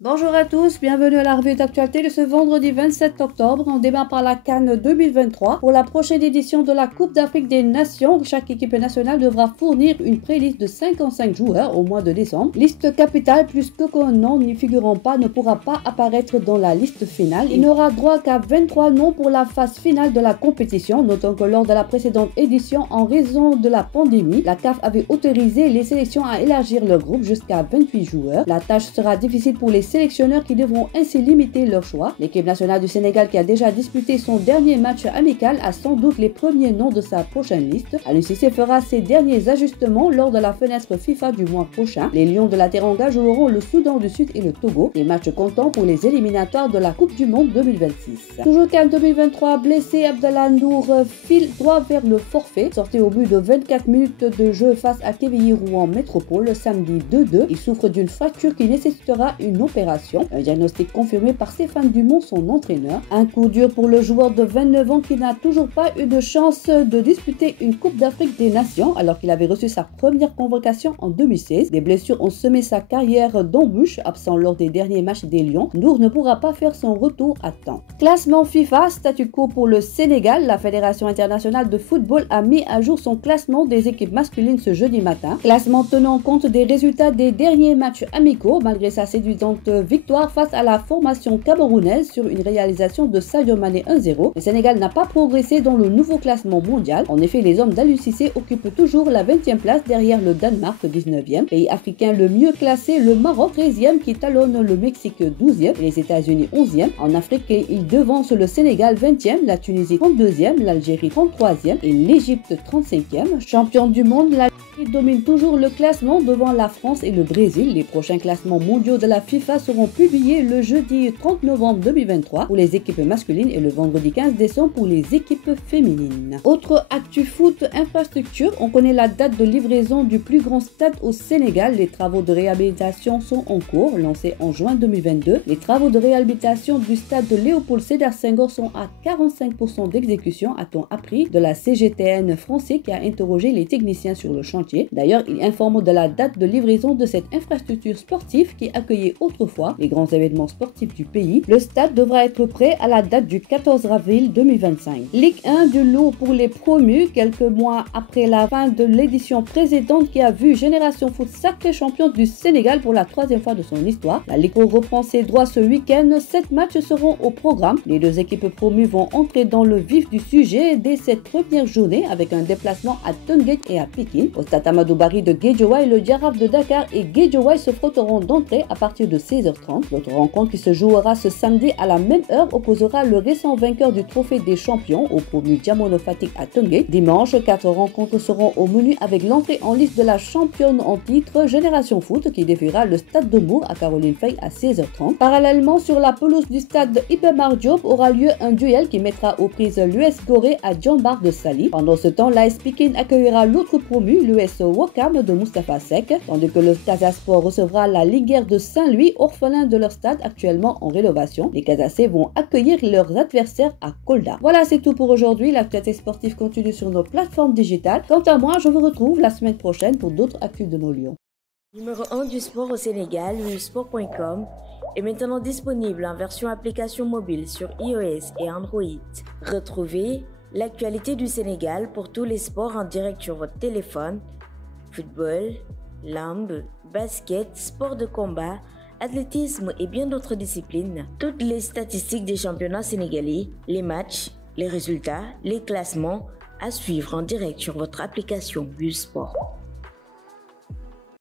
Bonjour à tous, bienvenue à la revue d'actualité de ce vendredi 27 octobre. On démarre par la CAN 2023. Pour la prochaine édition de la Coupe d'Afrique des Nations, chaque équipe nationale devra fournir une pré-liste de 55 joueurs au mois de décembre. Liste capitale plus qu'aucun nom n'y figurant pas ne pourra pas apparaître dans la liste finale. Il n'aura droit qu'à 23 noms pour la phase finale de la compétition. Notons que lors de la précédente édition, en raison de la pandémie, la CAF avait autorisé les sélections à élargir leur groupe jusqu'à 28 joueurs. La tâche sera difficile pour les sélectionneurs qui devront ainsi limiter leur choix. L'équipe nationale du Sénégal, qui a déjà disputé son dernier match amical, a sans doute les premiers noms de sa prochaine liste. Aliou Cissé fera ses derniers ajustements lors de la fenêtre FIFA du mois prochain. Les Lions de la Teranga joueront le Soudan du Sud et le Togo, les matchs comptant pour les éliminatoires de la Coupe du Monde 2026. Toujours CAN 2023, blessé, Abdallah Nour file droit vers le forfait. Sorti au but de 24 minutes de jeu face à Quevilly Rouen Métropole samedi 2-2, il souffre d'une fracture qui nécessitera une opération. Un diagnostic confirmé par Stéphane Dumont, son entraîneur. Un coup dur pour le joueur de 29 ans qui n'a toujours pas eu de chance de disputer une Coupe d'Afrique des Nations alors qu'il avait reçu sa première convocation en 2016. Des blessures ont semé sa carrière d'embûche. Absent lors des derniers matchs des Lions, Nour ne pourra pas faire son retour à temps. Classement FIFA, statu quo pour le Sénégal. La Fédération internationale de football a mis à jour son classement des équipes masculines ce jeudi matin. Classement tenant compte des résultats des derniers matchs amicaux malgré sa séduisante victoire face à la formation camerounaise sur une réalisation de Sadio Mané 1-0. Le Sénégal n'a pas progressé dans le nouveau classement mondial. En effet, les hommes d'Aliou Cissé occupent toujours la 20e place derrière le Danemark 19e. Pays africain le mieux classé, le Maroc 13e qui talonne le Mexique 12e et les États-Unis 11e. En Afrique, il devance le Sénégal 20e, la Tunisie 32e, l'Algérie 33e et l'Égypte 35e. Champion du monde, la domine toujours le classement devant la France et le Brésil. Les prochains classements mondiaux de la FIFA seront publiés le jeudi 30 novembre 2023 pour les équipes masculines et le vendredi 15 décembre pour les équipes féminines. Autre actu foot, infrastructure, on connaît la date de livraison du plus grand stade au Sénégal. Les travaux de réhabilitation sont en cours, lancés en juin 2022. Les travaux de réhabilitation du stade de Léopold Sédar Senghor sont à 45% d'exécution, a-t-on appris de la CGTN français qui a interrogé les techniciens sur le chantier. D'ailleurs, il informe de la date de livraison de cette infrastructure sportive qui accueillait autrefois les grands événements sportifs du pays. Le stade devra être prêt à la date du 14 avril 2025. Ligue 1 du lourd pour les promus, quelques mois après la fin de l'édition précédente qui a vu Génération Foot sacré champion du Sénégal pour la troisième fois de son histoire. La Ligue reprend ses droits ce week-end. 7 matchs seront au programme. Les deux équipes promues vont entrer dans le vif du sujet dès cette première journée avec un déplacement à Teungueth et à Pékin. Au stade Amadou Barry de Guédiawaye, le Jaraaf de Dakar et Guédiawaye se frotteront d'entrée à partir de 16h30. L'autre rencontre qui se jouera ce samedi à la même heure opposera le récent vainqueur du trophée des champions au promu Diamono Fatick à Teungueth. Dimanche, 4 rencontres seront au menu avec l'entrée en liste de la championne en titre Génération Foot qui défiera le stade de Mour à Caroline Faye à 16h30. Parallèlement, sur la pelouse du stade Iba Mar Diop aura lieu un duel qui mettra aux prises l'US Gorée à Djambar de Saly. Pendant ce temps, l'AS Pikine accueillera l'autre promu, l'US Ouakam de Moustapha Seck, tandis que le Casa Sport recevra la Liguère de Saint-Louis, orphelin de leur stade actuellement en rénovation. Les Casacés vont accueillir leurs adversaires à Kolda. Voilà, c'est tout pour aujourd'hui. L'actualité sportive continue sur nos plateformes digitales. Quant à moi, je vous retrouve la semaine prochaine pour d'autres actus de nos Lions. Numéro 1 du sport au Sénégal, sport.com est maintenant disponible en version application mobile sur iOS et Android. Retrouvez l'actualité du Sénégal pour tous les sports en direct sur votre téléphone. Football, lambe, basket, sport de combat, athlétisme et bien d'autres disciplines. Toutes les statistiques des championnats sénégalais, les matchs, les résultats, les classements à suivre en direct sur votre application Sport.